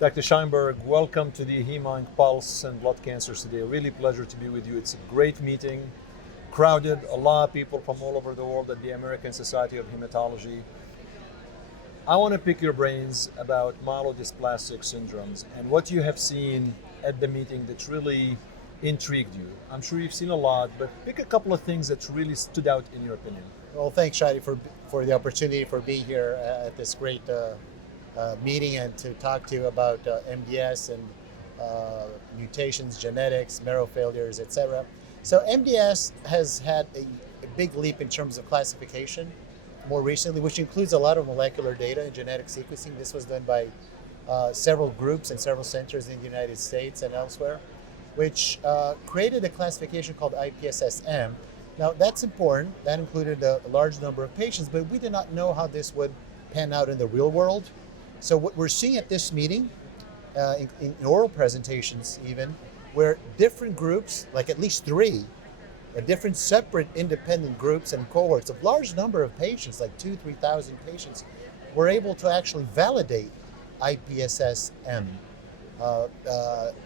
Dr. Scheinberg, welcome to the HemOnc Pulse and Blood Cancers today. Really pleasure to be with you. It's a great meeting, crowded, a lot of people from all over the world at the American Society of Hematology. I want to pick your brains about myelodysplastic syndromes and what you have seen at the meeting that really intrigued you. I'm sure you've seen a lot, but pick a couple of things that really stood out in your opinion. Well, thanks, Chadi, for the opportunity for being here at this great meeting and to talk to you about MDS and mutations, genetics, marrow failures, etc. So MDS has had a big leap in terms of classification more recently, which includes a lot of molecular data and genetic sequencing. This was done by several groups and several centers in the United States and elsewhere, which created a classification called IPSS-M. Now that's important. That included a large number of patients, but we did not know how this would pan out in the real world. So what we're seeing at this meeting, in oral presentations even, where different groups, like at least three, different separate independent groups and cohorts of large number of patients, like 3,000 patients, were able to actually validate IPSS-M,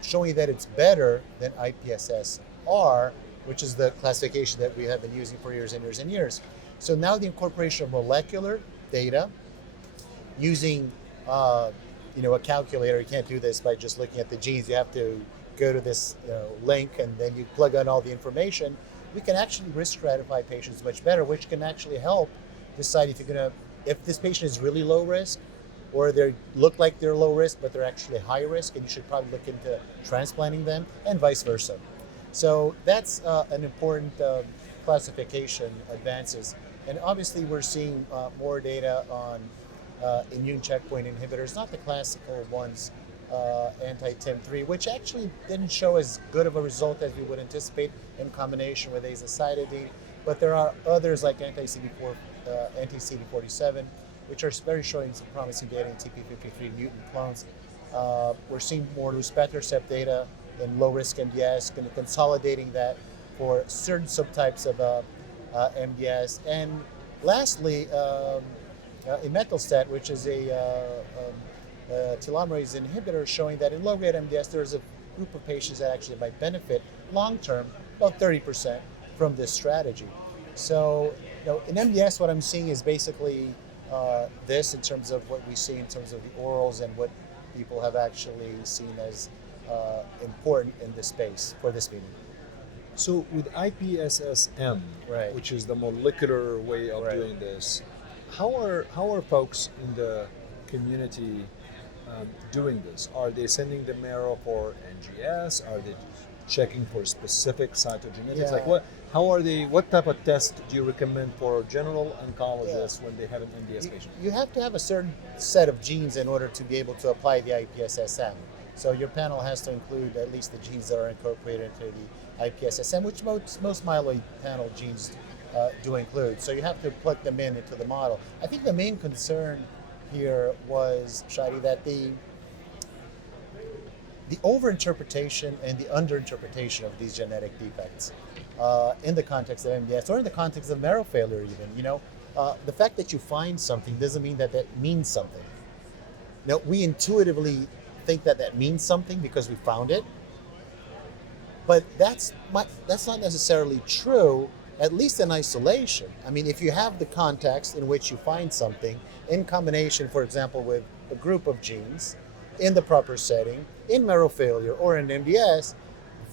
showing that it's better than IPSS-R, which is the classification that we have been using for years and years and years. So now the incorporation of molecular data using a calculator. You can't do this by just looking at the genes. You have to go to this link and then you plug in all the information. We can actually risk stratify patients much better, which can actually help decide if this patient is really low risk, or they look like they're low risk, but they're actually high risk, and you should probably look into transplanting them, and vice versa. So that's an important classification advances. And obviously we're seeing more data on immune checkpoint inhibitors, not the classical ones, anti-TIM3, which actually didn't show as good of a result as we would anticipate in combination with azacitidine, but there are others like anti-CD47, which are showing some promising data in TP53 mutant clones. We're seeing more luspatercept data in low-risk MDS, consolidating that for certain subtypes of MDS. And lastly, imetelstat, which is a telomerase inhibitor, showing that in low-grade MDS, there's a group of patients that actually might benefit long-term, about 30% from this strategy. So, in MDS, what I'm seeing is basically this in terms of what we see in terms of the orals and what people have actually seen as important in this space for this meeting. So with IPSS-M, Right. which is the molecular way of Right. doing this, how are folks in the community doing this? Are they sending the marrow for NGS? Are they checking for specific cytogenetics? Yeah. Like what type of test do you recommend for general oncologists when they have an MDS patient? You have to have a certain set of genes in order to be able to apply the IPSS-M. So your panel has to include at least the genes that are incorporated into the IPSS-M, which most myeloid panel genes do include. So you have to plug them into the model. I think the main concern here was, Chadi, that the overinterpretation and the underinterpretation of these genetic defects in the context of MDS or in the context of marrow failure even, the fact that you find something doesn't mean that means something. Now, we intuitively think that means something because we found it, but that's not necessarily true, at least in isolation. I mean, if you have the context in which you find something in combination, for example, with a group of genes in the proper setting, in marrow failure or in MDS,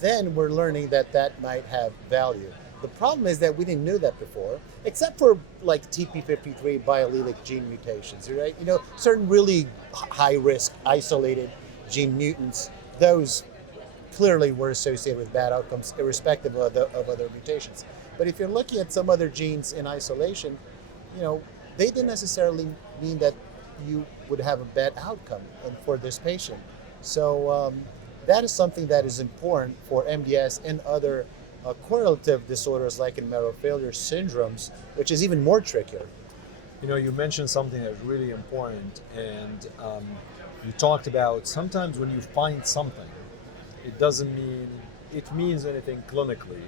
then we're learning that might have value. The problem is that we didn't know that before, except for like TP53 biallelic gene mutations, right? Certain really high risk isolated gene mutants, those clearly were associated with bad outcomes irrespective of other mutations. But if you're looking at some other genes in isolation, they didn't necessarily mean that you would have a bad outcome for this patient. So that is something that is important for MDS and other correlative disorders like in marrow failure syndromes, which is even more trickier. You mentioned something that's really important, and you talked about sometimes when you find something, it doesn't mean it means anything clinically.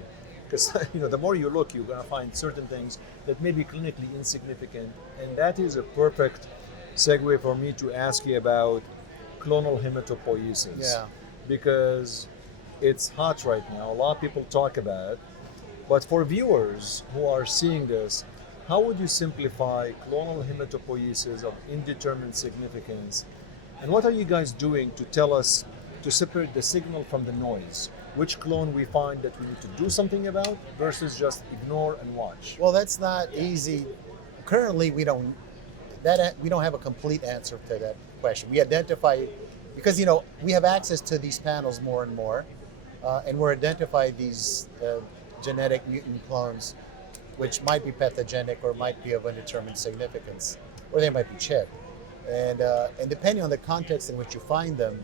Because the more you look, you're going to find certain things that may be clinically insignificant, and that is a perfect segue for me to ask you about clonal hematopoiesis. Yeah. Because it's hot right now. A lot of people talk about it. But for viewers who are seeing this, how would you simplify clonal hematopoiesis of indeterminate significance? And what are you guys doing to tell us to separate the signal from the noise? Which clone we find that we need to do something about versus just ignore and watch? Well, that's not easy. Currently, we don't have a complete answer to that question. We identify, because we have access to these panels more and more, and we're identifying these genetic mutant clones, which might be pathogenic or might be of undetermined significance, or they might be CHIP. And depending on the context in which you find them,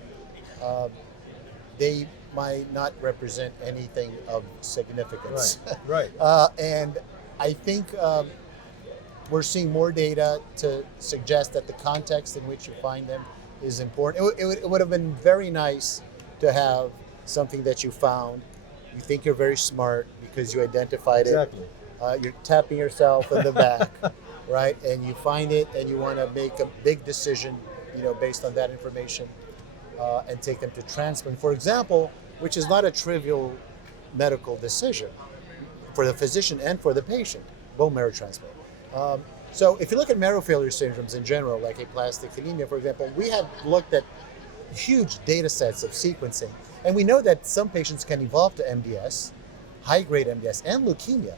they might not represent anything of significance. Right. And I think we're seeing more data to suggest that the context in which you find them is important. It would have been very nice to have something that you found. You think you're very smart because you identified Exactly. it. You're tapping yourself in the back, right? And you find it and you want to make a big decision, based on that information, and take them to transplant, for example, which is not a trivial medical decision for the physician and for the patient, bone marrow transplant. So if you look at marrow failure syndromes in general, like aplastic anemia, for example, we have looked at huge data sets of sequencing, and we know that some patients can evolve to MDS, high-grade MDS, and leukemia.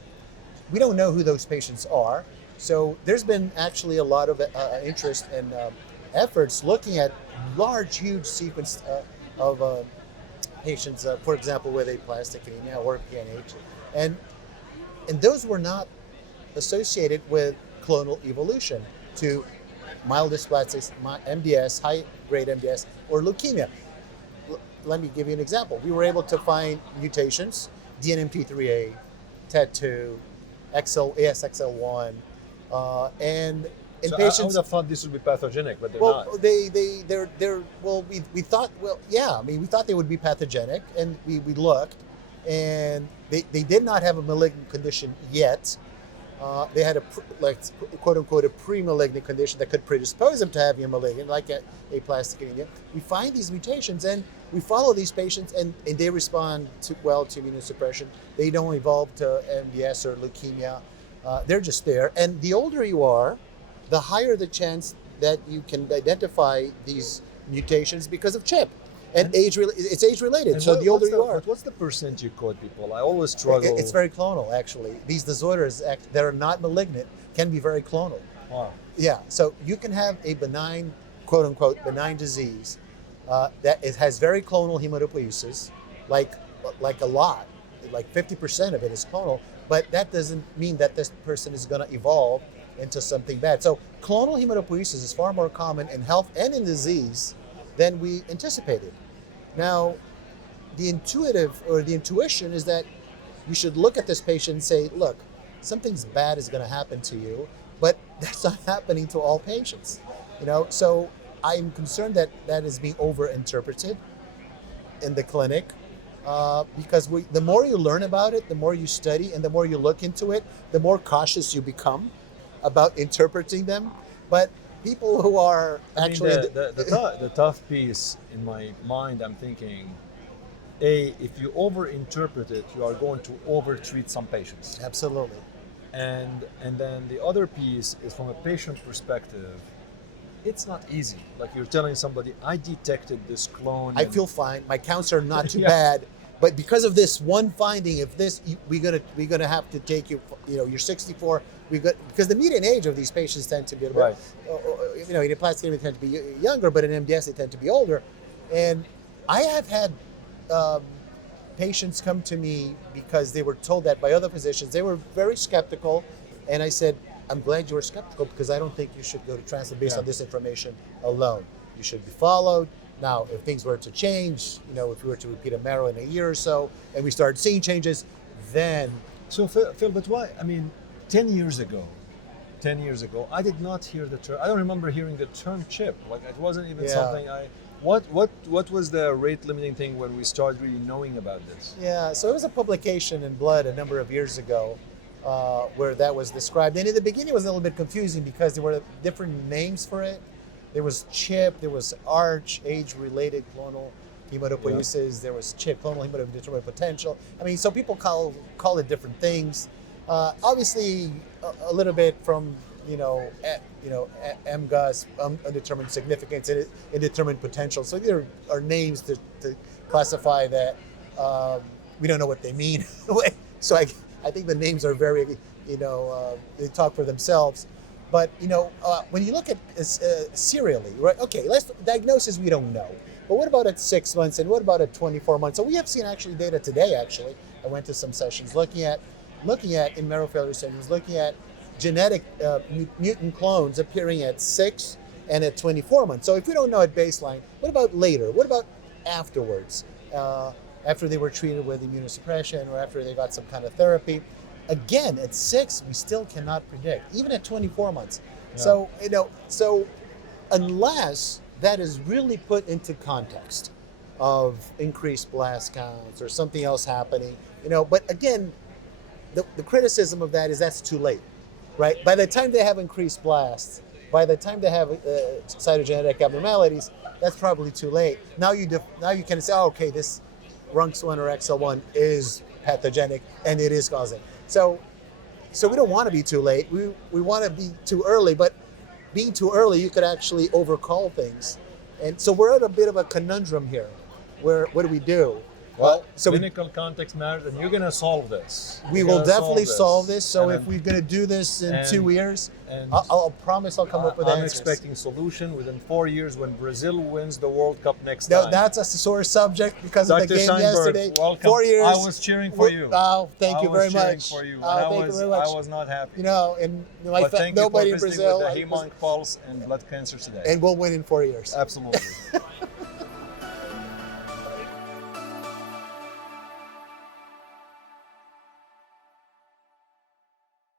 We don't know who those patients are, so there's been actually a lot of interest and efforts looking at large, huge sequence of patients, for example, with aplastic anemia or PNH, and those were not associated with clonal evolution to myelodysplastic MDS, high-grade MDS, or leukemia. Let me give you an example. We were able to find mutations, DNMT3A, TET2, ASXL1, and in So patients. I would have thought this would be pathogenic, but they're Well, not. we thought, we thought they would be pathogenic, and we looked, and they did not have a malignant condition yet. They had quote unquote a pre-malignant condition that could predispose them to having a malignant, like aplastic anemia. We find these mutations and we follow these patients, and they respond well to immunosuppression. They don't evolve to MDS or leukemia. They're just there. And the older you are, the higher the chance that you can identify these mutations because of CHIP. And it's age related. And So the older you are. What's the percent you quote people? I always struggle. It's very clonal, actually. These disorders that are not malignant can be very clonal. Wow. Yeah, so you can have a benign, quote unquote, benign disease that has very clonal hematopoiesis, like a lot, like 50% of it is clonal, but that doesn't mean that this person is going to evolve into something bad. So clonal hematopoiesis is far more common in health and in disease than we anticipated. Now, the intuition is that you should look at this patient and say, look, something's bad is going to happen to you, but that's not happening to all patients. So I'm concerned that is being overinterpreted in the clinic, because the more you learn about it, the more you study, and the more you look into it, the more cautious you become about interpreting them. But people who are actually the tough piece in my mind, I'm thinking, if you overinterpret it, you are going to overtreat some patients. Absolutely. And then the other piece is from a patient perspective. It's not easy. Like you're telling somebody, I detected this clone. I feel fine. My counts are not too Yeah. bad, but because of this one finding, we're gonna have to take you. You're 64. Because the median age of these patients tend to be Right. In aplastic anemia tend to be younger, but in MDS they tend to be older. And I have had patients come to me because they were told that by other physicians. They were very skeptical, and I said, I'm glad you were skeptical, because I don't think you should go to transplant based on this information alone. You should be followed. Now, if things were to change, if we were to repeat a marrow in a year or so, and we started seeing changes, then. So Phil, but why? 10 years ago, I did not hear the term. I don't remember hearing the term CHIP. Like it wasn't even something I. What was the rate limiting thing when we started really knowing about this? Yeah, so it was a publication in Blood a number of years ago where that was described. And in the beginning it was a little bit confusing because there were different names for it. There was CHIP, there was ARCH, age-related clonal hematopoiesis, there was CHIP, clonal hematopoiesis potential. I mean, so people call it different things. Obviously, a little bit from MGUS, undetermined significance, and indeterminate potential. So there are names to classify that. We don't know what they mean. So I think the names are very, they talk for themselves. But, when you look at serially, right? Okay, diagnosis we don't know. But what about at 6 months and what about at 24 months? So we have seen actually data today, actually. I went to some sessions looking at in marrow failure syndromes, looking at genetic mutant clones appearing at 6 and at 24 months. So if we don't know at baseline, what about later? What about afterwards? After they were treated with immunosuppression or after they got some kind of therapy? Again, at 6, we still cannot predict, even at 24 months. Yeah. So unless that is really put into context of increased blast counts or something else happening, but again, the criticism of that is that's too late, right? By the time they have increased blasts, by the time they have cytogenetic abnormalities, that's probably too late. Now you can say, okay, this RUNX1 or XL1 is pathogenic and it is causing. So we don't want to be too late. We want to be too early, but being too early, you could actually overcall things. And so we're at a bit of a conundrum here. What do we do? Well, clinical context matters, and you're going to solve this. We will definitely solve this. So if we're going to do this in 2 years, I'll promise I'll come up with answers. I'm expecting solution within 4 years when Brazil wins the World Cup next time. That's a sore subject because of the game Scheinberg, yesterday. Welcome. 4 years. I was cheering for you. Thank you very much. I was cheering for you. I was not happy. And nobody in Brazil. With the HemOnc Pulse and blood cancer today. And we'll win in 4 years. Absolutely.